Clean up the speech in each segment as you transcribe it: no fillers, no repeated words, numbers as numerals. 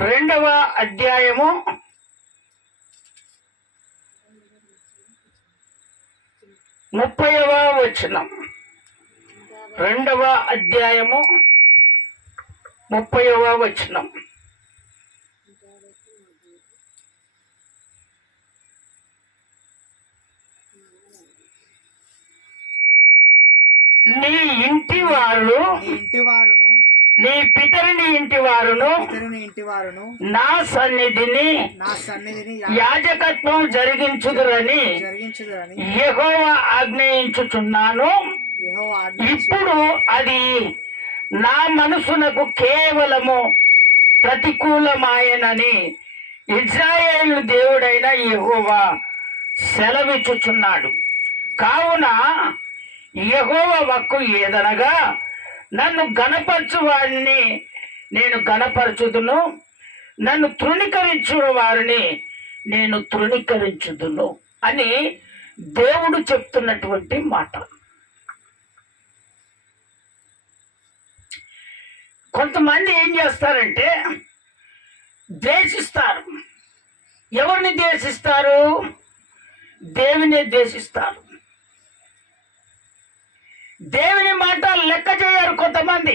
రెండవ అధ్యాయము 30వ వచనం. రెండవ అధ్యాయము 30వ వచనం. నీ ఇంటి వారును నీ పితరుని ఇంటి వారును నా సన్నిధిని యాజకత్వం జరిగించుదురని యెహోవా ఆజ్ఞయించుచున్నాను. ఇప్పుడు అది నా మనసునకు కేవలము ప్రతికూలమాయనని ఇశ్రాయేలు దేవుడైన యెహోవా సెలవిచ్చుచున్నాడు. కావున యెహోవా వాక్కు ఏదనగా, నన్ను గణపరచు వారిని నేను గణపరచుదును, నన్ను తృణీకరించు వారిని నేను తృణీకరించుదును అని దేవుడు చెప్తున్నటువంటి మాట. కొంతమంది ఏం చేస్తారంటే ద్వేషిస్తారు. ఎవరిని ద్వేషిస్తారు? దేవుని ద్వేషిస్తారు. దేవుని మాట లెక్క చేయరు కొంతమంది.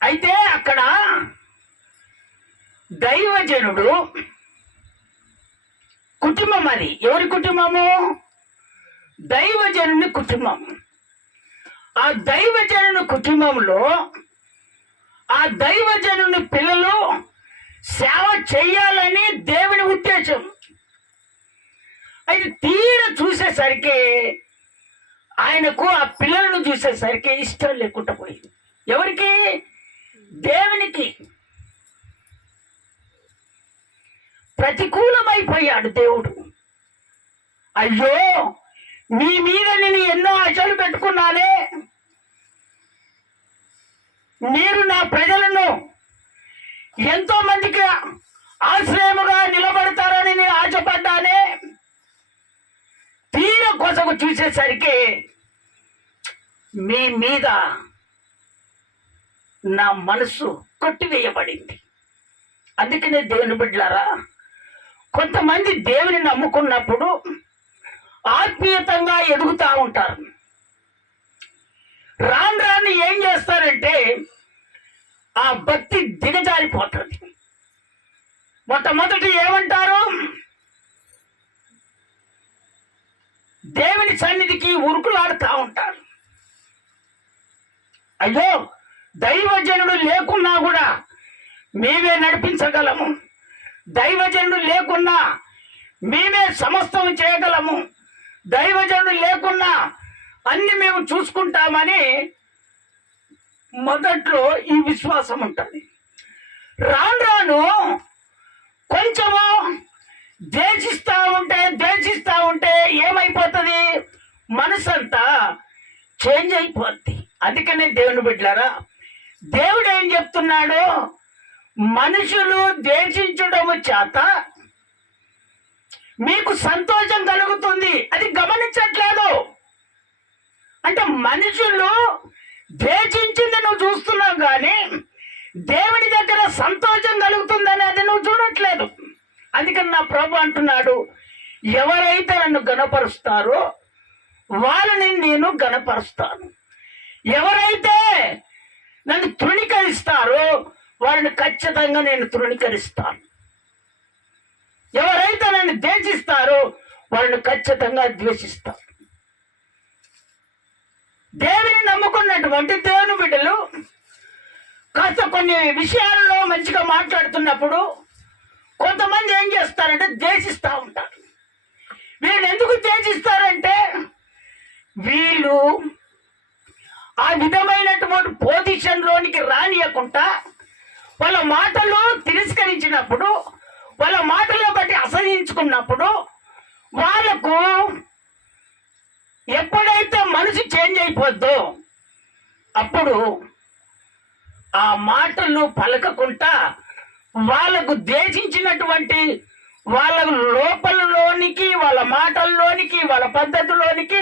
అయితే అక్కడ దైవజనుడు కుటుంబం, అది ఎవరి కుటుంబము? దైవజనుని కుటుంబం. ఆ దైవజనుని కుటుంబంలో ఆ దైవజనుని పిల్లలు సేవ చెయ్యాలని దేవుని ఉద్దేశం. అయితే తీర చూసేసరికి ఆయనకు ఆ పిల్లలను చూసేసరికి ఇష్టం లేకుండా పోయింది. ఎవరికి? దేవునికి. ప్రతికూలమైపోయాడు దేవుడు. అయ్యో, మీ మీద నేను ఎన్నో ఆశలు పెట్టుకున్నానే, మీరు నా ప్రజలను ఎంతో మందికి ఆశ్రయముగా నిలబడతారని నేను ఆశపడ్డానే, తీర కొసకు చూసేసరికి మీ మీద నా మనసు కొట్టివేయబడింది. అందుకనే దేవుని బిడ్డలారా, కొంతమంది దేవుని నమ్ముకున్నప్పుడు ఆత్మీయతంగా ఎదుగుతూ ఉంటారు. రాను రాను ఏం చేస్తారంటే ఆ భక్తి దిగజారిపోతుంది. మొట్టమొదటి ఏమంటారు? దేవుని సన్నిధికి ఉరుకులాడుతూ ఉంటారు. అయ్యో, దైవజనుడు లేకున్నా కూడా మేమే నడిపించగలము, దైవజనుడు లేకున్నా మేమే సమస్తం చేయగలము, దైవజనుడు లేకున్నా అన్ని మేము చూసుకుంటామని మొదట్లో ఈ విశ్వాసం ఉంటుంది. రాను రాను కొంచెము ద్వేషిస్తూ ఉంటే ఏమైపోతుంది? మనసంతా చేంజ్ అయిపోద్ది. అందుకనే దేవుని బిడ్డలారా, దేవుడు ఏం చెప్తున్నాడు? మనుషులు ద్వేషించడము చేత మీకు సంతోషం కలుగుతుంది, అది గమనించట్లేదు. అంటే మనుషులు ద్వేషించింది నువ్వు చూస్తున్నావు, కానీ దేవుని దగ్గర సంతోషం కలుగుతుందని అది నువ్వు చూడట్లేదు. అందుకని నా ప్రభు అంటున్నాడు, ఎవరైతే నన్ను గణపరుస్తారో వాళ్ళని నేను గణపరుస్తాను, ఎవరైతే నన్ను తృణీకరిస్తారో వారిని ఖచ్చితంగా నేను తృణీకరిస్తాను, ఎవరైతే నన్ను ద్వేషిస్తారో వారిని ఖచ్చితంగా ద్వేషిస్తాను. దేవుని నమ్ముకున్నటువంటి దేవుని బిడ్డలు కాస్త కొన్ని విషయాల్లో మంచిగా మాట్లాడుతున్నప్పుడు కొంతమంది ఏం చేస్తారంటే ద్వేషిస్తూ ఉంటారు. వీళ్ళు ఎందుకు ద్వేషిస్తారంటే వీళ్ళు ఆ విధమైనటువంటి పొజిషన్లోనికి రానియకుండా వాళ్ళ మాటలు తిరస్కరించినప్పుడు, వాళ్ళ మాటలను బట్టి అసహించుకున్నప్పుడు వాళ్ళకు ఎప్పుడైతే మనసు చేంజ్ అయిపోద్దో అప్పుడు ఆ మాటలు పలకకుండా వాళ్ళకు ద్వేషించినటువంటి వాళ్ళ లోపలలోనికి, వాళ్ళ మాటల్లోనికి, వాళ్ళ పద్ధతిలోనికి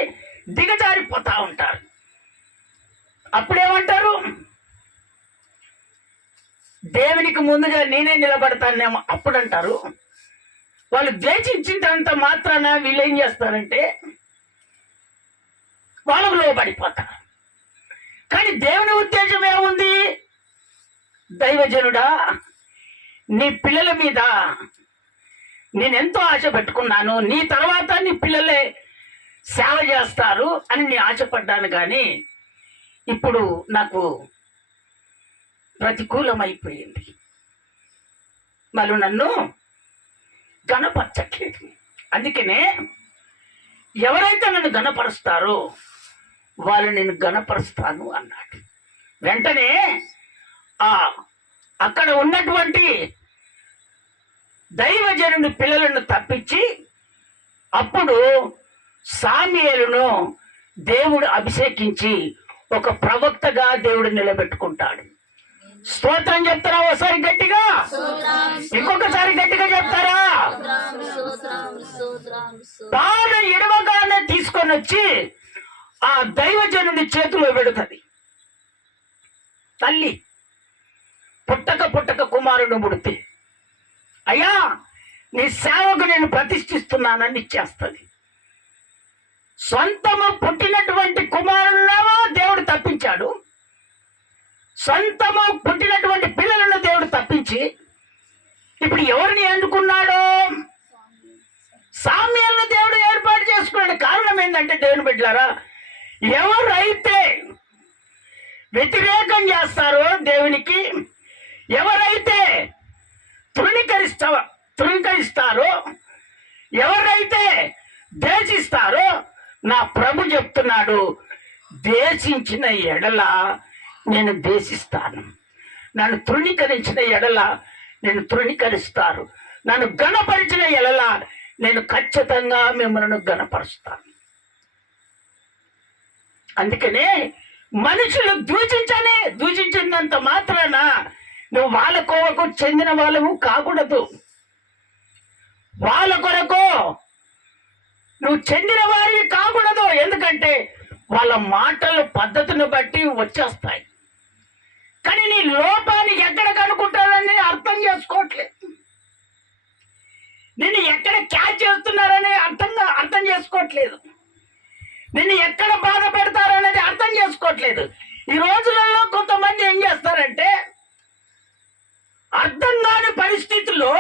దిగజారిపోతా ఉంటారు. అప్పుడేమంటారు? దేవునికి ముందుగా నేనే నిలబడతానేమో అప్పుడు అంటారు. వాళ్ళు ద్వేషించినంత మాత్రాన వీళ్ళు ఏం చేస్తారంటే వాళ్ళకు లోబడిపోతారు. కానీ దేవుని ఉద్దేశం ఏముంది? దైవజనుడా, నీ పిల్లల మీద నేనెంతో ఆశ పెట్టుకున్నాను, నీ తర్వాత నీ పిల్లలే సేవ చేస్తారు అని నేను ఆశపడ్డాను. కానీ ఇప్పుడు నాకు ప్రతికూలమైపోయింది. వాళ్ళు నన్ను గణపరచట్లేదు. అందుకనే ఎవరైతే నన్ను గణపరుస్తారో వాళ్ళు నేను గణపరుస్తాను అన్నాడు. వెంటనే అక్కడ ఉన్నటువంటి దైవజనుని పిల్లలను తప్పించి అప్పుడు సామ్యూయేలును దేవుడు అభిషేకించి ఒక ప్రవక్తగా దేవుడు నిలబెట్టుకుంటాడు. స్తోత్రం చెప్తారా? ఒకసారి గట్టిగా, ఇంకొకసారి గట్టిగా చెప్తారా? తాను ఎడవగానే తీసుకొని వచ్చి ఆ దైవజనుని చేతిలో పెడుతుంది. తల్లి పుట్టక కుమారుడు పుడితే, అయ్యా నీ సేవకు నేను ప్రతిష్ఠిస్తున్నానని ఇచ్చేస్తుంది. సొంతము పుట్టినటువంటి కుమారులనేమో దేవుడు తప్పించాడు, సొంతము పుట్టినటువంటి పిల్లలను దేవుడు తప్పించి ఇప్పుడు ఎవరిని ఎన్నుకున్నాడు? సామ్యూయేలును దేవుడు ఏర్పాటు చేసుకున్నాడు. కారణం ఏంటంటే దేవుని బిడ్డలారా, ఎవరైతే వ్యతిరేకం చేస్తారో దేవునికి, ఎవరైతే తృణీకరిస్తారో, ఎవరైతే ద్వేషిస్తారో, నా ప్రభు చెప్తున్నాడు, ద్వేషించిన ఎడల నేను ద్వేషిస్తాను, నన్ను తృణీకరించిన ఎడల నేను తృణీకరిస్తాను, నన్ను గణపరిచిన ఎడల నేను ఖచ్చితంగా మిమ్మల్ని గణపరుస్తాను. అందుకనే మనుషులు దూషించినంత మాత్రాన నువ్వు వాళ్ళ కోవకు చెందిన వాళ్ళవు కాకూడదు. వాళ్ళ కొరకు నువ్వు చెందిన వారివి కాకూడదు. ఎందుకంటే వాళ్ళ మాటలు పద్ధతిని బట్టి వచ్చేస్తాయి. కానీ నీ లోపాన్ని ఎక్కడ కనుక్కుంటారని అర్థం చేసుకోవట్లేదు, నిన్ను ఎక్కడ క్యాచ్ చేస్తున్నారని అర్థం చేసుకోవట్లేదు, నిన్ను ఎక్కడ బాధ పెడతారనేది అర్థం చేసుకోవట్లేదు. ఈ రోజులలో కొంతమంది ఏం చేస్తారంటే అర్థం కాని పరిస్థితుల్లో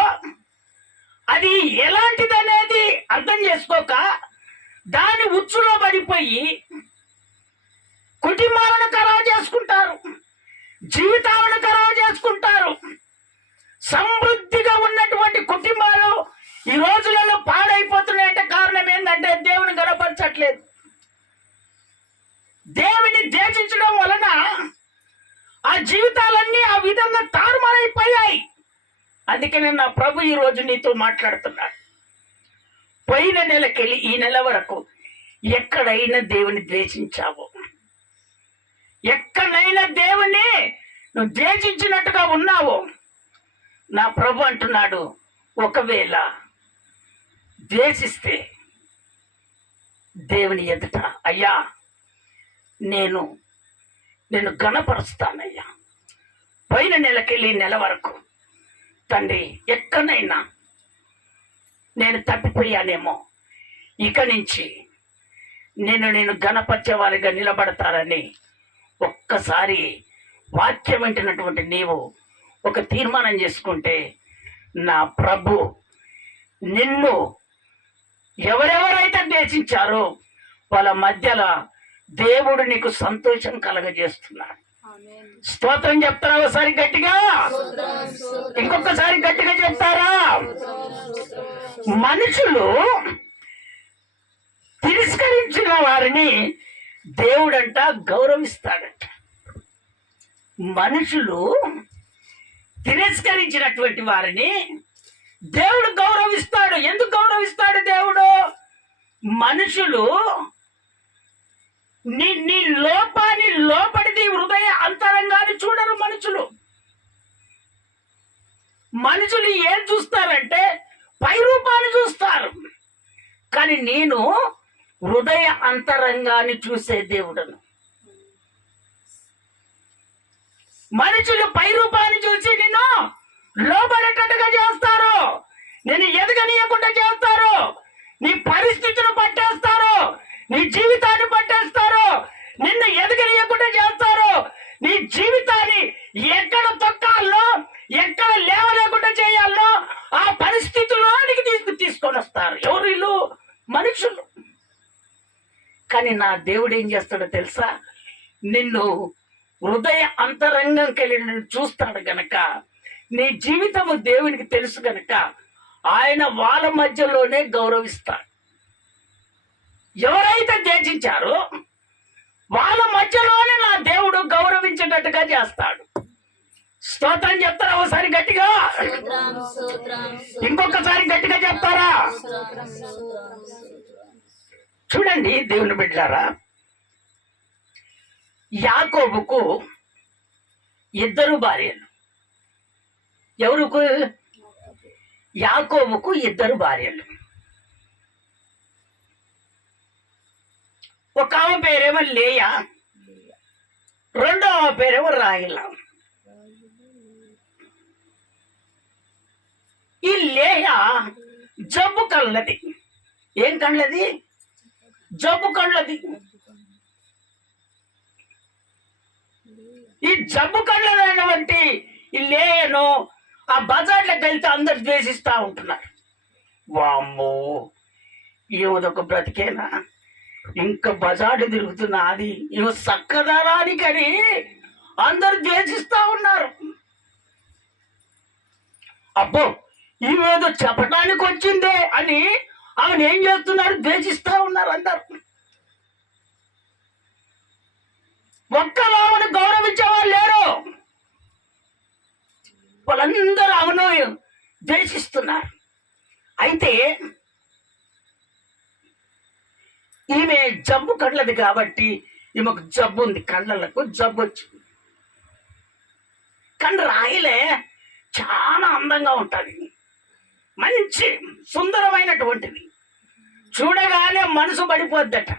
అది ఎలాంటిది అనేది అర్థం చేసుకోక దాని ఉచ్చులో పడిపోయి కుటుంబాలను ఖరాబు చేసుకుంటారు, జీవితాలను ఖరాబు చేసుకుంటారు. సమృద్ధిగా ఉన్నటువంటి కుటుంబాలు ఈ రోజులలో పాడైపోతున్నాయంటే కారణం ఏంటంటే దేవుని గణపరచట్లేదు. దేవుని ద్వేషించడం వలన ఆ జీవితాలన్నీ ఆ విధంగా తారుమారైపోయాయి. అందుకని నా ప్రభు ఈ రోజు నీతో మాట్లాడుతున్నాడు. పోయిన నెలకెళ్ళి ఈ నెల వరకు ఎక్కడైనా దేవుని ద్వేషించావు, ఎక్కడైనా దేవుని నువ్వు ద్వేషించినట్టుగా ఉన్నావు, నా ప్రభు అంటున్నాడు, ఒకవేళ ద్వేషిస్తే దేవుని ఎదుట, అయ్యా నేను గణపరుస్తానయ్యా. పోయిన నెలకెళ్ళి నెల వరకు తండ్రి ఎక్కడైనా నేను తప్పిపోయానేమో, ఇక నుంచి నేను గణపరిచే వారిగా నిలబడతారని ఒక్కసారి వాక్యం వింటున్నటువంటి నీవు ఒక తీర్మానం చేసుకుంటే నా ప్రభు నిన్ను ఎవరెవరైతే ద్వేషించారో వాళ్ళ మధ్యలో దేవుడు నీకు సంతోషం కలగజేస్తున్నాడు. స్తోత్రం చెప్తారా? ఒకసారి గట్టిగా, ఇంకొకసారి గట్టిగా చెప్తారా? మనుషులు తిరస్కరించిన వారిని దేవుడంట గౌరవిస్తాడంట. మనుషులు తిరస్కరించినటువంటి వారిని దేవుడు గౌరవిస్తాడు. ఎందుకు గౌరవిస్తాడు దేవుడు? మనుషులు నీ లోపాన్ని లోపడిది హృదయ అంతరంగాన్ని చూడరు. మనుషులు ఏం చూస్తారంటే పై రూపాన్ని చూస్తారు, కానీ నేను హృదయ అంతరంగాన్ని చూసే దేవుడను. మనుషులు పై రూపాన్ని చూసి నిన్ను లోబడేటట్టుగా చేస్తారు, నేను ఎదగనీయకుండా చేస్తారు, నీ పరిస్థితులు పట్టేస్తారు, నీ జీవితాన్ని పట్టేస్తారు, నిన్ను ఎదగనీయకుండా చేస్తారు, నీ జీవితాన్ని ఎక్కడ తొక్కాలో ఎక్కడ లేవలేకుండా చేయాలో ఆ పరిస్థితుల్లోనికి తీసుకొని వస్తారు. ఎవరు వీళ్ళు? మనుషులు. కానీ నా దేవుడు ఏం చేస్తాడో తెలుసా? నిన్ను హృదయ అంతరంగంకి వెళ్ళి నిన్ను చూస్తాడు గనక, నీ జీవితము దేవునికి తెలుసు గనక ఆయన వాళ్ళ మధ్యలోనే గౌరవిస్తాడు. ఎవరైతే ద్వేషించారో వాళ్ళ మధ్యలోనే నా దేవుడు గౌరవించేటట్టుగా చేస్తాడు. స్తోత్రం చెప్తారా ఒకసారి గట్టిగా? ఇంకొకసారి గట్టిగా చెప్తారా? చూడండి దేవుని బిడ్డలారా, యాకోబుకు ఇద్దరు భార్యలు. ఎవరుకు? యాకోబుకు ఇద్దరు భార్యలు. ఒక ఆమె పేరేమో లేయా, రెండో ఆమె పేరేమో రాహిల. ఈ లేయా జబ్బు కళ్ళది. ఏం కళ్ళది? జబ్బు కళ్ళది. ఈ జబ్బు కళ్ళదైనటువంటి ఈ లేయను ఆ బజార్లకు వెళ్తే అందరు ద్వేషిస్తూ ఉంటున్నారు. వామ్మో, ఏదొక బ్రతికేనా, ఇంకా బజార్లు తిరుగుతున్నా, అది ఇవి సక్కదరానికని అందరు ద్వేషిస్తూ ఉన్నారు. అబ్బో, ఈమెదో చెప్పడానికి వచ్చిందే అని ఆమెను ఏం చేస్తున్నారు? ద్వేషిస్తూ ఉన్నారు అందరు. ఒక్కరు ఆమెను గౌరవించే వాళ్ళు లేరు. వాళ్ళందరూ ఆమెను ద్వేషిస్తున్నారు. అయితే ఈమె జబ్బు కళ్ళది కాబట్టి ఈమెకు జబ్బు ఉంది, కళ్ళలకు జబ్బు వచ్చింది. కానీ రాయిలే చాలా అందంగా ఉంటుంది, మంచి సుందరమైనటువంటిది, చూడగానే మనసు పడిపోద్దట.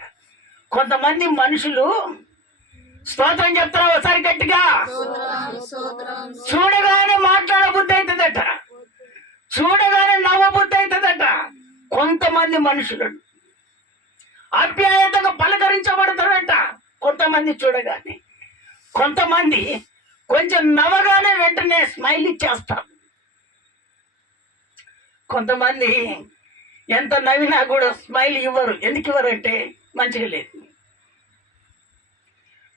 కొంతమంది మనుషులు, స్తోత్రం చెప్తారా ఒకసారి గట్టిగా? చూడగానే మాట్లాడబుద్ధి అవుతుందట, చూడగానే నవ్వబుద్ధి అవుతుందట. కొంతమంది మనుషులు ఆప్యాయతగా పలకరించబడతారట కొంతమంది చూడగానే. కొంతమంది కొంచెం నవ్వగానే వెంటనే స్మైల్ ఇచ్చేస్తారు. కొంతమంది ఎంత నవ్వినా కూడా స్మైల్ ఇవ్వరు. ఎందుకు ఇవ్వరు అంటే మంచిగా లేదు.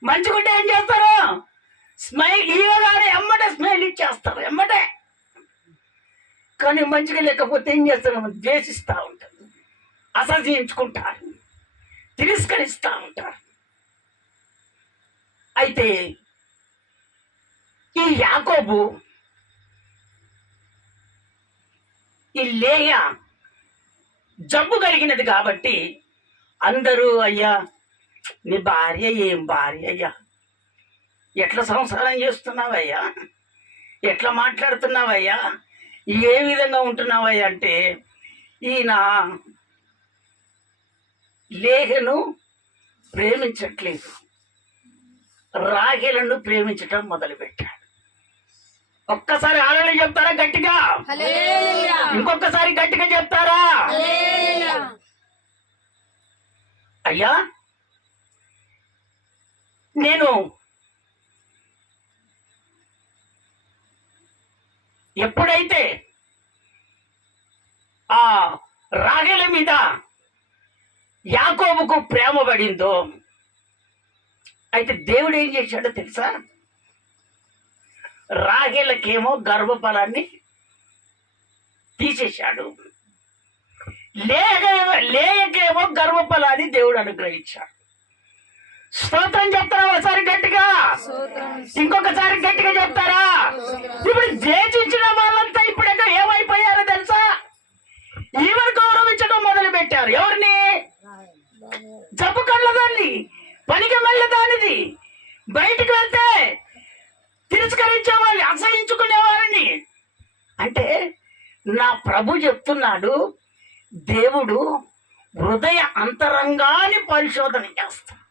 మంచిగుంటే ఏం చేస్తారు? స్మైల్ ఇవ్వగానే ఎమ్మటే స్మైల్ ఇచ్చేస్తారు, ఎమ్మటే. కానీ మంచిగా లేకపోతే ఏం చేస్తారు? ద్వేషిస్తూ ఉంటారు, అసహ్యించుకుంటారు, తిరస్కరిస్తూ ఉంటారు. అయితే ఈ యాకోబు, ఈ లేయా జబ్బు కలిగినది కాబట్టి అందరూ, అయ్యా నీ భార్య ఏం భార్య అయ్యా, ఎట్లా సంసారం చేస్తున్నావయ్యా, ఎట్లా మాట్లాడుతున్నావయ్యా, ఏ విధంగా ఉంటున్నావయ్యా అంటే, ఈయన లేహను ప్రేమించట్లేదు, రాహేలను ప్రేమించటం మొదలుపెట్టాడు. ఒక్కసారి హల్లెలూయా చెప్తారా గట్టిగా? ఇంకొకసారి గట్టిగా చెప్తారా? అయ్యా, నేను ఎప్పుడైతే ఆ రాహేల మీద యాకోబుకు ప్రేమ పడిందో, అయితే దేవుడు ఏం చేశాడో తెలుసా? రాహేలకేమో గర్భఫలాన్ని తీసేశాడు, లేయకేమో గర్భఫలాన్ని దేవుడు అనుగ్రహించాడు. స్తోత్రం చెప్తారా ఒకసారి గట్టిగా? ఇంకొకసారి గట్టిగా చెప్తారా? ఇప్పుడు ద్వేషించిన వాళ్ళంతా ఇప్పుడు ఏమైపోయారో తెలుసా? ఈమెను గౌరవించడం మొదలు పెట్టారు. ఎవరిని? జబ్బు కళ్ళదాన్ని, పనికి వెళ్ళదానిది, బయటికి వెళ్తే తిరస్కరించే వాళ్ళు, అసహించుకునేవారిని. అంటే నా ప్రభు చెప్తున్నాడు, దేవుడు హృదయ అంతరంగాన్ని పరిశోధన చేస్తాడు,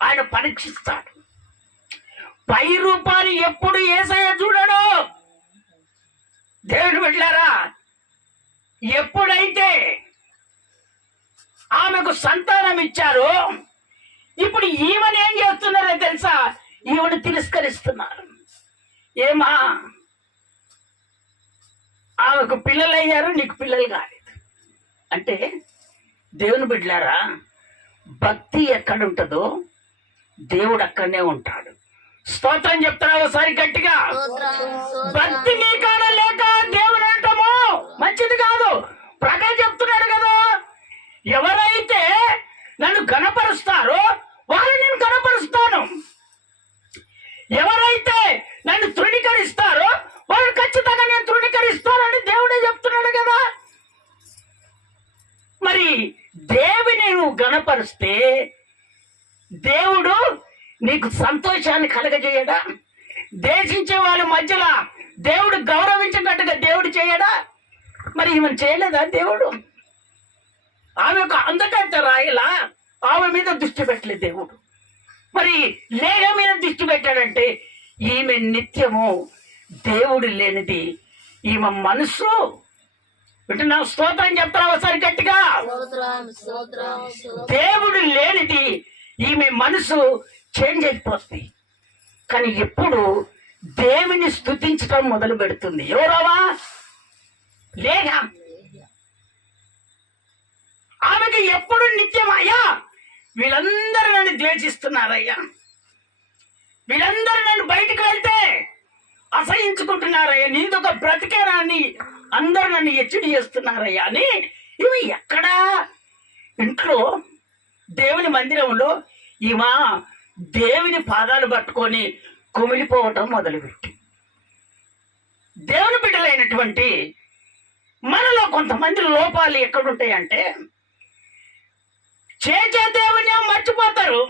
ఆయన పరీక్షిస్తాడు. పై రూపాన్ని ఎప్పుడు యేసయ్య చూడడు. ఎప్పుడైతే ఆమెకు సంతానం ఇచ్చారో ఇప్పుడు ఈమెను ఏం చేస్తున్నారో తెలుసా? ఈమెను తిరస్కరిస్తున్నారు. ఏమా, ఆమెకు పిల్లలు అయ్యారు, నీకు పిల్లలు కాలేదు అంటే, దేవుని బిడ్డలారా, భక్తి ఎక్కడుంటుందో దేవుడు అక్కడనే ఉంటాడు. స్తోత్రం చెప్తారా ఒకసారి గట్టిగా? భక్తి నీ కాడ లేక దేవుడు అంటాము మంచిది కాదు. ప్రకాశ్ చెప్తున్నాడు కదా, ఎవరైతే నన్ను గణపరుస్తారో వాళ్ళు నేను గణపరుస్తాను, ఎవరైతే నన్ను తృణీకరిస్తారో వాళ్ళు ఖచ్చితంగా నేను తృణీకరిస్తానని దేవుడే చెప్తున్నాడు కదా. మరి దేవుని నువ్వు గణపరిస్తే దేవుడు నీకు సంతోషాన్ని కలగజేయడా? దేశించే వాళ్ళ మధ్యలో దేవుడు గౌరవించినట్టుగా దేవుడు చేయడా? మరి ఈమెను చేయలేదా దేవుడు? ఆమె ఒక అందకంటే రాయలా, ఆమె మీద దృష్టి పెట్టలేదు దేవుడు. మరి లేఖ మీద దృష్టి పెట్టాడంటే ఈమె నిత్యము దేవుడు లేనిది, ఈమె మనసు వింటున్నా? స్తోత్రం చెప్తారా ఒకసారి గట్టిగా? దేవుడు లేనిది ఈమె మనసు చేంజ్ అయిపోతుంది. కానీ ఎప్పుడు దేవుని స్తుతించడం మొదలు పెడుతుంది ఎవరవా? లేక ఆమెకి ఎప్పుడు నిత్యమయ్యా, వీళ్ళందరూ నన్ను ద్వేషిస్తున్నారయ్యా, వీళ్ళందరూ నన్ను బయటికి వెళ్తే అసహించుకుంటున్నారయ్యా, నీదొక బ్రతికేనా అని అందరూ నన్ను హెచ్చడి చేస్తున్నారయ్యా అని ఇవి ఎక్కడా ఇంట్లో దేవుని మందిరంలో ఈమె దేవుని పాదాలు పట్టుకొని కుమిలిపోవటం మొదలుపెట్టి, దేవుని బిడ్డలైనటువంటి మనలో కొంతమంది లోపాలు ఎక్కడుంటాయంటే చేసే దేవుని మర్చిపోతారు.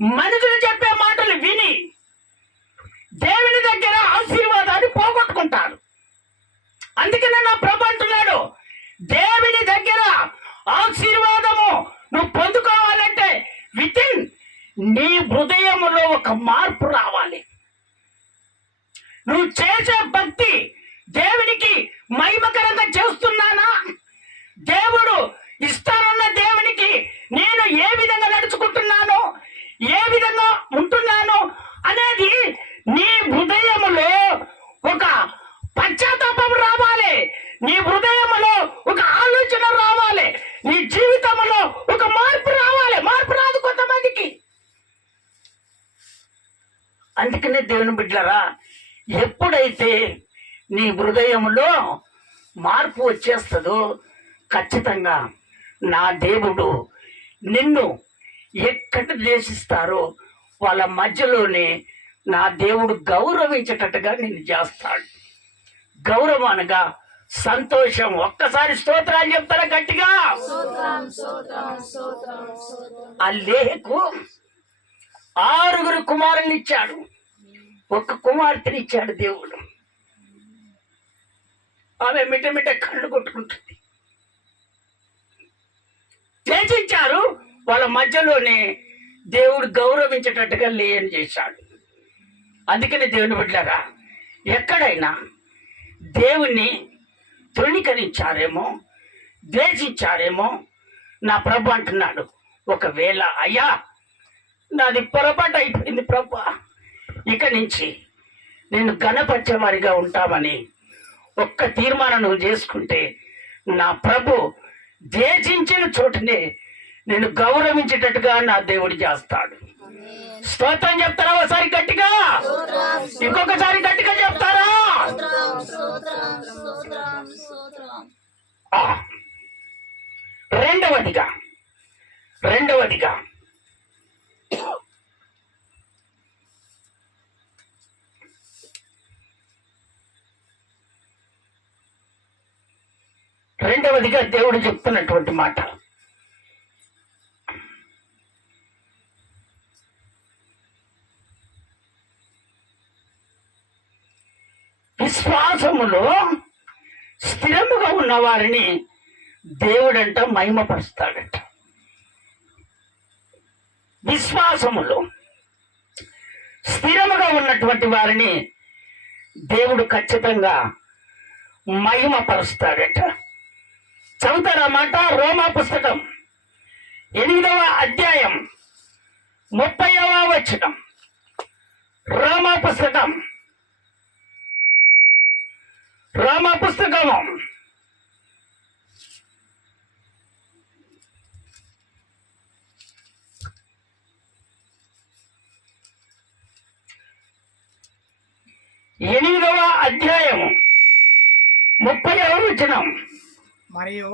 మనుషులు చెప్పే మాటలు విని దేవుని దగ్గర ఆశీర్వాదాన్ని పోగొట్టుకుంటారు. అందుకనే నా ప్రభు అంటున్నాడు, దేవుని దగ్గర ఆశీర్వాదము నువ్వు పొందుకోవాలంటే వితిన్ నీ హృదయములో ఒక మార్పు రావాలి. నువ్వు చేసే భక్తి దేవునికి మహిమకరంగా చేస్తున్నానా, దేవుడు ఇస్తానన్న దేవునికి నేను ఏ విధంగా నడుచుకుంటున్నాను, ఏ విధంగా ఉంటున్నాను అనేది నీ హృదయములో ఒక పశ్చాత్తాపం రావాలి, నీ హృదయములో ఒక ఆలోచన రావాలి, నీ జీవితంలో ఒక మార్పు రావాలి. మార్పు రాదు కొంతమందికి. అందుకనే దేవుని బిడ్డలారా, ఎప్పుడైతే నీ హృదయములో మార్పు వచ్చేస్తుందో ఖచ్చితంగా నా దేవుడు నిన్ను ఎక్కడ ద్వేషిస్తారో వాళ్ళ మధ్యలోనే నా దేవుడు గౌరవించేటట్టుగా నిన్ను చేస్తాడు. గౌరవం అనగా సంతోషం. ఒక్కసారి స్తోత్రాలు చెప్తారా గట్టిగా? ఆ లేహకు 6 కుమారులు ఇచ్చాడు, ఒక కుమార్తెని ఇచ్చాడు దేవుడు. ఆమె మిట కళ్ళు కొట్టుకుంటుంది. త్యజించారు, వాళ్ళ మధ్యలోనే దేవుడు గౌరవించేటట్టుగా లేయని చేశాడు. అందుకని దేవుని బిడ్డలారా, ఎక్కడైనా దేవుణ్ణి తృణీకరించారేమో, ద్వేషించారేమో, నా ప్రభు అంటున్నాడు, ఒకవేళ అయ్యా నాది పొరపాటు అయిపోయింది ప్రభు, ఇక నుంచి నేను ఘనపరిచేవారిగా ఉంటామని ఒక్క తీర్మానం నువ్వు చేసుకుంటే నా ప్రభు ద్వేషించిన చోటునే నేను గౌరవించేటట్టుగా నా దేవుడు చేస్తాడు. స్తోత్రం చెప్తారా ఒకసారి గట్టిగా? ఇంకొకసారి గట్టిగా చెప్తారా? రెండవదిగా దేవుడు చెప్తున్నటువంటి మాట, విశ్వాసములో స్థిరముగా ఉన్న వారిని దేవుడంట మహిమపరుస్తాడట. విశ్వాసములో స్థిరముగా ఉన్నటువంటి వారిని దేవుడు ఖచ్చితంగా మహిమపరుస్తాడట. చదువుతారా మాట? రోమా పుస్తకం 8వ అధ్యాయం 30వ వచనం. రోమా పుస్తకము 8వ అధ్యాయము 30వ వచనం. మరియు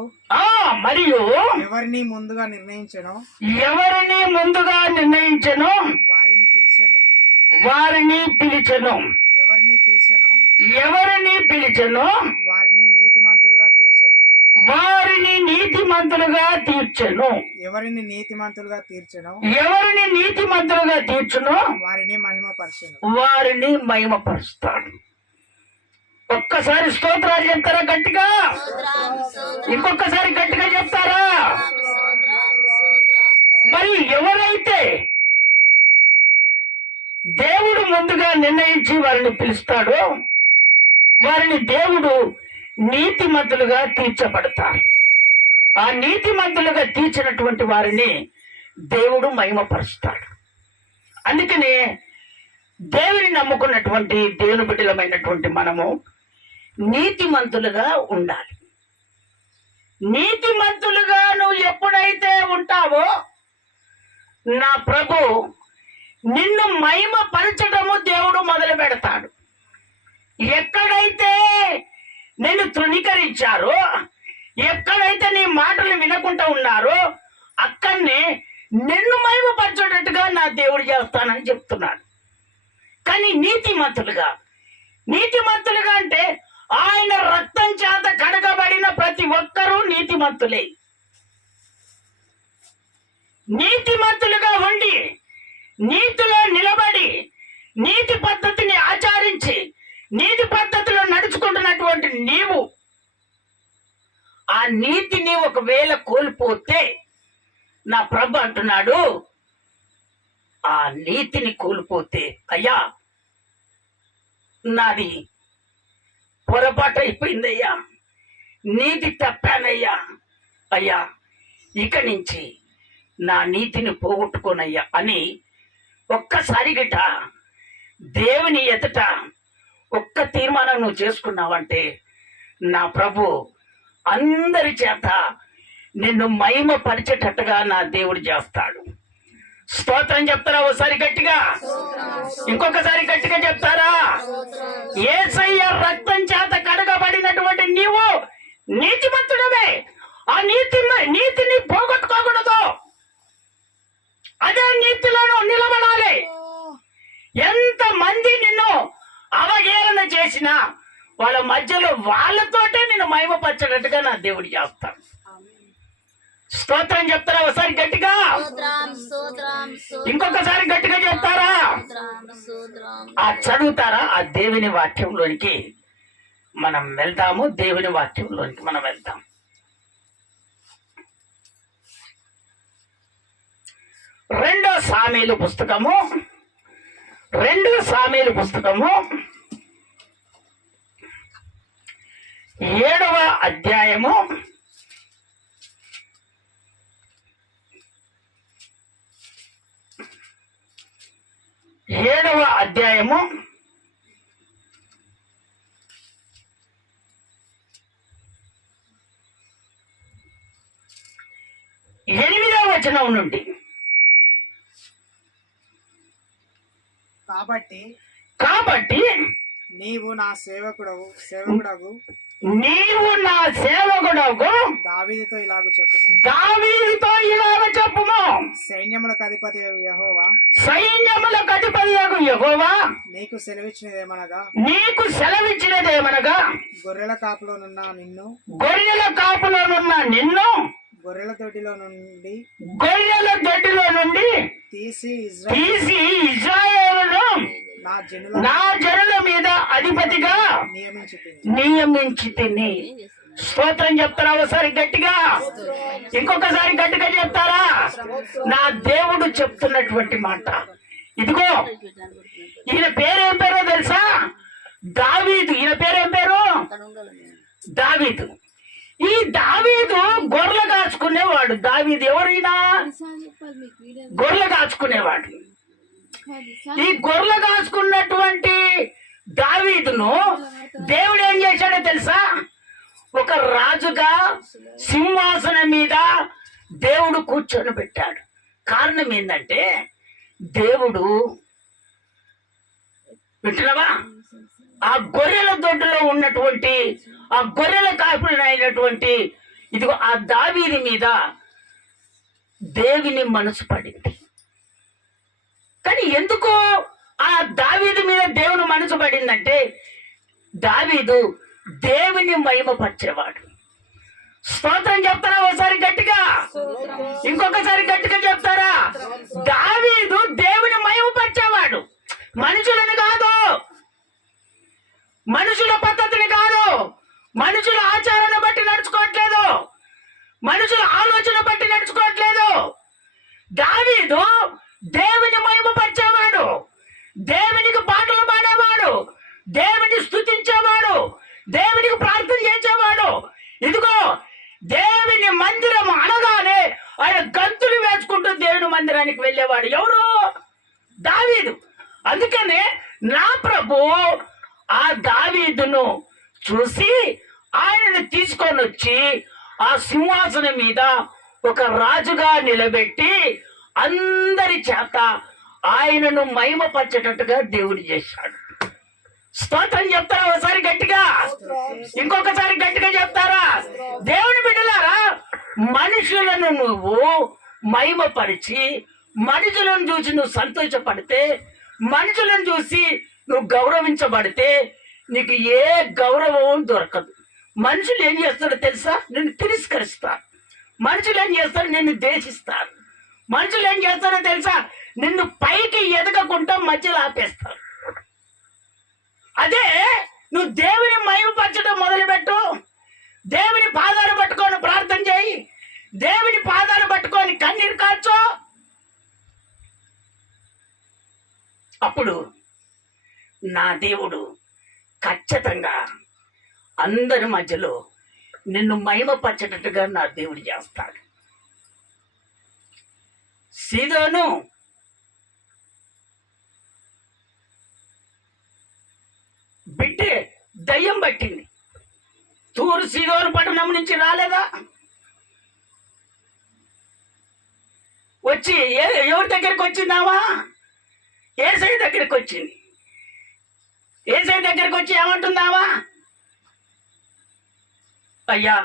ఎవరిని ముందుగా నిర్ణయించెనో వారిని పిలిచెను. ఎవరిని పిలిచెను వారిని నీతిమంతులుగా తీర్చెను. ఎవరిని నీతిమంతులుగా తీర్చెను వారిని మహిమపరచెను. వారిని మహిమపరుస్తాడు. ఒక్కసారి స్తోత్రాలు చెప్తారా గట్టిగా? ఇంకొకసారి గట్టిగా చెప్తారా? మరి ఎవరైతే దేవుడు ముందుగా నిర్ణయించి వారిని పిలుస్తాడో వారిని దేవుడు నీతిమంతులుగా తీర్చబడతారు. ఆ నీతిమంతులుగా తీర్చినటువంటి వారిని దేవుడు మహిమపరుస్తాడు. అందుకనే దేవుని నమ్ముకున్నటువంటి దేవుని బిడ్డలమైనటువంటి మనము నీతిమంతులుగా ఉండాలి. నీతిమంతులుగా నువ్వు ఎప్పుడైతే ఉంటావో నా ప్రభు నిన్ను మహిమపరచడము దేవుడు మొదలు పెడతాడు. ఎక్కడైతే నిన్ను తృణీకరించారో, ఎక్కడైతే నీ మాటలు వినకుండా ఉన్నారో అక్కడనే నిన్ను మహిమపరచేటట్టుగా నా దేవుడు చేస్తానని చెప్తున్నాడు. కానీ నీతిమంతులుగా అంటే ఆయన రక్తం చేత కడగబడిన ప్రతి ఒక్కరూ నీతిమంతులే. నీతిమంతులుగా ఉండి నీతిలో నిలబడి నీతి పద్ధతిని ఆచరించి నీతి పద్ధతిలో నడుచుకుంటున్నటువంటి నీవు ఆ నీతిని ఒకవేళ కోల్పోతే నా ప్రభు అంటున్నాడు, ఆ నీతిని కోల్పోతే అయ్యా నాది పొరపాటు అయిపోయిందయ్యా, నీతి తప్పానయ్యా, అయ్యా ఇక నుంచి నా నీతిని పోగొట్టుకోనయ్యా అని ఒక్కసారి గిట దేవుని ఎదుట ఒక్క తీర్మానం నువ్వు చేసుకున్నావంటే నా ప్రభు అందరి చేత నిన్ను మహిమపరిచేటట్టుగా నా దేవుడు చేస్తాడు. స్తోత్రం చెప్తారా? ఒకసారి గట్టిగా, ఇంకొకసారి గట్టిగా చెప్తారా? యేసయ్య రక్తం చేత కడగబడినటువంటి నీవు నీతిమంతుడవే. ఆ నీతిని పోగొట్టుకోకూడదు. అదే నీతిలోనూ నిలబడాలి. ఎంత మంది నిన్ను అవహేళన చేసినా వాళ్ళ మధ్యలో వాళ్ళతోటే నిన్ను మహిమపరచేటట్టుగా నా దేవుడు చేస్తాడు. స్తోత్రం చెప్తారా? ఒకసారి గట్టిగా, ఇంకొకసారి గట్టిగా చెప్తారా? ఆ చదువుతారా? ఆ దేవుని వాక్యంలోనికి మనం వెళ్తాము. దేవుని వాక్యంలోనికి మనం వెళ్తాం. రెండో సామూయేలు పుస్తకము 7వ అధ్యాయము 8వ వచనం నుండి. కాబట్టి నీవు నా సేవకుడవు దావీదుతో ఇలాగ చెప్పుము. సైన్యములకు అధిపతి యెహోవా నీకు సెలవిచ్చినదేమనగా గొర్రెల కాపులోనున్న నిన్ను గొర్రెల దొడ్డిలో నుండి తీసి ఇశ్రాయేలును నా జనుల మీద అధిపతిగా నియమించితిని. స్తోత్రం చెప్తారా? ఒకసారి గట్టిగా, ఇంకొకసారి గట్టిగా చెప్తారా? నా దేవుడు చెప్తున్నటువంటి మాట ఇదిగో. ఈయన పేరేం పేరో తెలుసా? దావీదు. ఈయన పేరేం పేరు? దావీదు. ఈ దావీదు గొర్రెలు కాచుకునేవాడు. దావీదు ఎవరైనా గొర్రెలు కాచుకునేవాడు. ఈ గొర్రెలు కాచుకున్నటువంటి దావీదును దేవుడు ఏం చేశాడో తెలుసా? ఒక రాజుగా సింహాసనం మీద దేవుడు కూర్చొని పెట్టాడు. కారణం ఏంటంటే దేవుడు వింటున్నావా, ఆ గొర్రెల దొడ్డులో ఉన్నటువంటి ఆ గొర్రెల కాపురైనటువంటి ఇదిగో ఆ దావీదు మీద దేవుని మనసు పడింది. కానీ ఎందుకు ఆ దావీదు మీద దేవుని మనసు పడిందంటే దావీదు దేవుని మహిమపరిచేవాడు. స్తోత్రం చెప్తారా ఒకసారి గట్టిగా? ఇంకొకసారి గట్టిగా చెప్తారా? దావీదు దేవుని మహిమపరిచేవాడు. మనుషులను కాదు, మనుషుల పద్ధతిని కాదు, మనుషుల ఆచారాన్ని బట్టి నడుచుకోవట్లేదు, మనుషుల ఆలోచన బట్టి నడుచుకోవట్లేదు. దావీదు దేవుని మహిమపరిచేవాడు, దేవునికి పాటలు పాడేవాడు, దేవుని స్తుతించేవాడు, దేవునికి ప్రార్థన చేసేవాడు. ఇదిగో దేవుని మందిరం అనగానే ఆయన గంతులు వేసుకుంటూ దేవుని మందిరానికి వెళ్ళేవాడు. ఎవరు? దావీదు. అందుకనే నా ప్రభు ఆ దావీదును చూసి ఆయనను తీసుకొని వచ్చి ఆ సింహాసనం మీద ఒక రాజుగా నిలబెట్టి అందరి చేత ఆయనను మహిమపరచేటట్టుగా దేవుడు చేశాడు. స్తోత్రం చెప్తారా ఒకసారి గట్టిగా? ఇంకొకసారి గట్టిగా చెప్తారా? దేవుని బిడ్డలారా, మనుషులను నువ్వు మహిమపరిచి మనుషులను చూసి నువ్వు సంతోషపడితే, మనుషులను చూసి నువ్వు గౌరవించబడితే నీకు ఏ గౌరవం దొరకదు. మనుషులు ఏం చేస్తారో తెలుసా? నిన్ను తిరస్కరిస్తారు. మనుషులు ఏం చేస్తారు? నిన్ను ద్వేషిస్తారు. మనుషులు ఏం చేస్తారో తెలుసా? నిన్ను పైకి ఎదగకుండా మధ్యలో ఆపేస్తారు. అదే నువ్వు దేవుని మహిమపరచడం మొదలుపెట్టు, దేవుని పాదాలు పట్టుకొని ప్రార్థన చేయి, దేవుని పాదాలు పట్టుకొని కన్నీరు కార్చో, అప్పుడు నా దేవుడు ఖచ్చితంగా అందరి మధ్యలో నిన్ను మహిమపరచేటట్టుగా నా దేవుడు చేస్తాడు. సీదోను బిడ్డే దయ్యం పట్టింది. తూరు సీదోను పట్టణం నుంచి రాలేదా? వచ్చి ఎవరి దగ్గరికి వచ్చిందావా? ఏసై దగ్గరికి వచ్చింది. ఏసై దగ్గరికి వచ్చి ఏమంటుందావా? అయ్యా,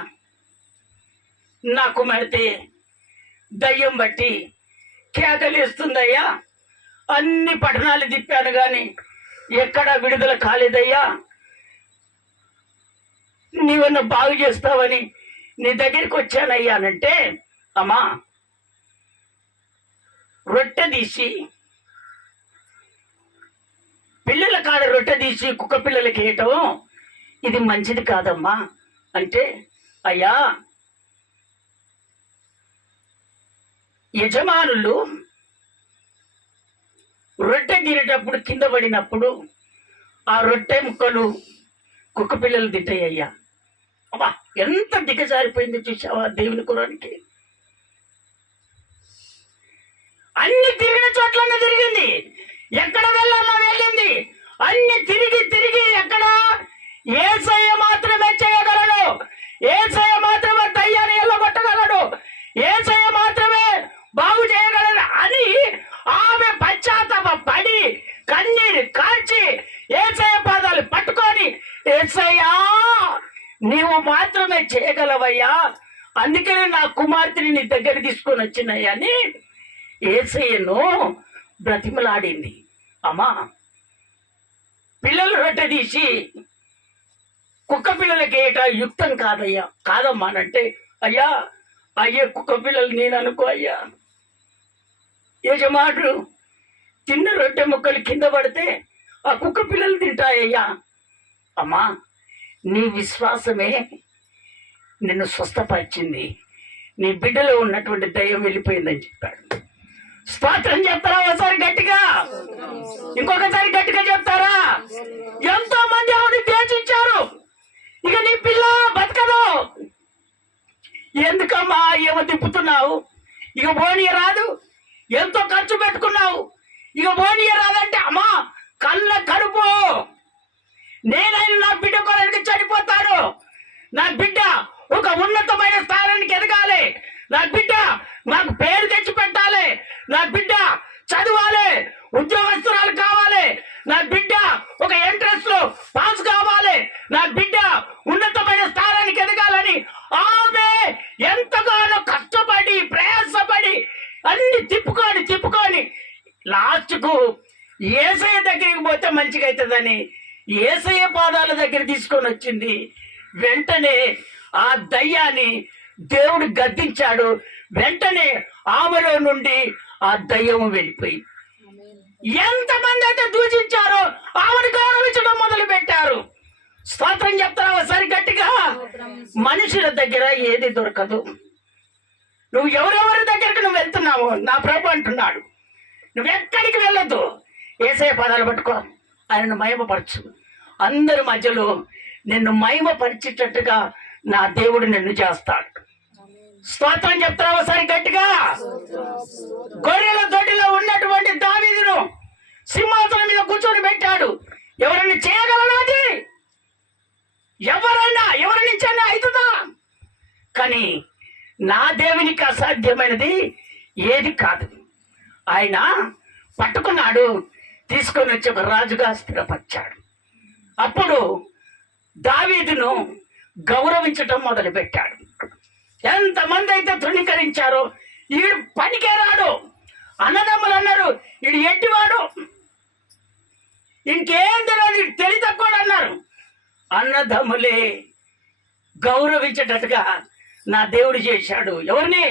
నా కుమార్తె దయ్యం బట్టి కేకలేస్తుందయ్యా, అన్ని పట్టణాలు తిప్పాను కానీ ఎక్కడా విడుదల కాలేదయ్యా, నీవన్న బాగు చేస్తావని నీ దగ్గరికి వచ్చానయ్యా అనంటే, అమ్మా రొట్టె తీసి పిల్లల కాడ రొట్టె తీసి కుక్క పిల్లలకి వేయటం ఇది మంచిది కాదమ్మా అంటే, అయ్యా యజమానులు రొట్టె తినేటప్పుడు కింద పడినప్పుడు ఆ రొట్టె ముక్కలు కుక్క పిల్లలు తింటాయ్యా. అబ్బా, ఎంత దిగజారిపోయింది చూసావా దేవుని కురానికి? అన్ని తిరిగిన చోట్లనే తిరిగింది, ఎక్కడ వెళ్ళాలో వెళ్ళింది, అన్ని తిరిగి తిరిగి ఎక్కడ యేసయ్య మాత్రమే చేయగలడు, యేసయ్య మాత్రమే దయ్యాన్ని ఎల్లగొట్టగలడు, యేసయ్య మాత్రమే బాగు చేయగలడు అని ఆమె పశ్చాత్తాప పడి కన్నీరు కార్చి యేసయ్య పాదాలు పట్టుకొని, యేసయ్యా నీవు మాత్రమే చేయగలవయ్యా, అందుకనే నా కుమార్తెని నీ దగ్గర తీసుకొని వచ్చినయ్యా అని యేసయ్యను బ్రతిమలాడింది. అమ్మా, పిల్లలు రొట్టె తీసి కుక్క పిల్లలకి ఏట యుక్తం కాదయ్యా, కాదమ్మా అంటే, అయ్యా అయ్యే కుక్క పిల్లలు నేను అనుకో అయ్యా, యజమానుడు తిన్న రొట్టె ముక్కలు కింద పడితే ఆ కుక్క పిల్లలు తింటాయ్యా. అమ్మా, నీ విశ్వాసమే నిన్ను స్వస్థపరిచింది, నీ బిడ్డలో ఉన్నటువంటి దయ్యం వెళ్ళిపోయిందని చెప్పాడు. స్తోత్రం చెప్తారా ఒకసారి గట్టిగా? ఇంకొకసారి గట్టిగా చెప్తారా? ఎంతో మంది ఆవిడ ద్వేషించారు. ఇక నీ పిల్ల ఎందుకమ్మా ఏమో తిప్పుతున్నావు, ఇక బోనియ రాదు, ఎంతో ఖర్చు పెట్టుకున్నావు, ఇక బోనియ రాదంటే అమ్మా కళ్ళ కడుపు, నేనైనా నా బిడ్డ కొరకు చనిపోతాను, నా బిడ్డ ఒక ఉన్నతమైన స్థానానికి ఎదగాలి, నా బిడ్డ నాకు పేరు తెచ్చి పెట్టాలి, నా బిడ్డ చదవాలి, ఉద్యోగస్తురాలు కావాలి, నా బిడ్డ ఒక ఎంట్రన్స్ లో పాస్ కావాలి, నా బిడ్డ ఉన్నతమైన స్థానానికి ఎదగాలని ఆమె ఎంతగానో కష్టపడి ప్రయాసపడి అన్ని తిప్పుకొని లాస్ట్కు యేసయ్య దగ్గరికి పోతే మంచిగా అవుతుందని యేసయ్య పాదాల దగ్గర తీసుకొని వచ్చింది. వెంటనే ఆ దయ్యాన్ని దేవుడు గద్దించాడు. వెంటనే ఆమెలో నుండి ఆ దయ్యం వెళ్ళిపోయింది. ఎంతమంది అయితే దూషించారో ఆమెను గౌరవించడం మొదలు పెట్టారు. స్తోత్రం చెప్తారా ఒకసారి గట్టిగా? మనుషుల దగ్గర ఏది దొరకదు. నువ్వు ఎవరెవరి దగ్గరికి నువ్వు వెళ్తున్నావు, నా ప్రభు అంటున్నాడు, నువ్వెక్కడికి వెళ్ళొద్దు, యేసయ్య పదాలు పట్టుకో, ఆయనను మహిమపరచు. అందరి మధ్యలో నిన్ను మహిమపరిచేటట్టుగా నా దేవుడు నిన్ను చేస్తాడు. స్తోత్రం చెప్తారా ఒకసారి గట్టిగా? గొర్రెల దొడ్డిలో ఉన్నటువంటి దావీదును సింహాసనం మీద కూర్చొని పెట్టాడు. ఎవరిని చేయగలనాది? ఎవరి నుంచైనా అవుతుందా? కానీ నా దేవునికి అసాధ్యమైనది ఏది కాదు. ఆయన పట్టుకున్నాడు, తీసుకొని వచ్చి ఒక రాజుగా స్థిరపరిచాడు. అప్పుడు దావీదును గౌరవించటం మొదలు పెట్టాడు. ఎంతమంది అయితే తృణీకరించారో, ఈడు పనికే రాడు, అన్నదమ్ములు అన్నారు ఈడు ఎట్టివాడు, ఇంకేం తెలియదు, తెలివి తక్కువ అన్నారు. అన్నదమ్ములే గౌరవించేటట్టుగా నా దేవుడు చేశాడు. ఎవరిని?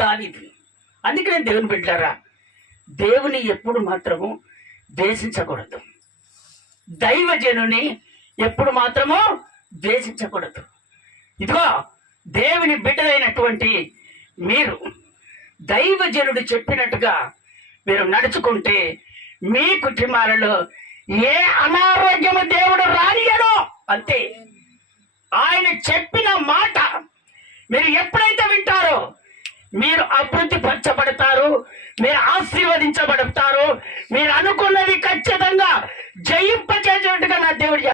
దావీదు. అందుకనే దేవుని బిడ్డలారా, దేవుని ఎప్పుడు మాత్రము ద్వేషించకూడదు, దైవజనుని ఎప్పుడు మాత్రము ద్వేషించకూడదు. ఇదిగో దేవుని బిడ్డలైనటువంటి మీరు దైవజనుడు చెప్పినట్టుగా మీరు నడుచుకుంటే మీ కుటుంబాలలో ఏ అనారోగ్యము దేవుడు రానియడో. అంతే. ఆయన చెప్పిన మాట మీరు ఎప్పుడైతే వింటారో మీరు అభివృద్ధి పరచబడతారు, మీరు ఆశీర్వదించబడతారు, మీరు అనుకున్నది ఖచ్చితంగా జయింపచేసేట్టుగా నా దేవుడు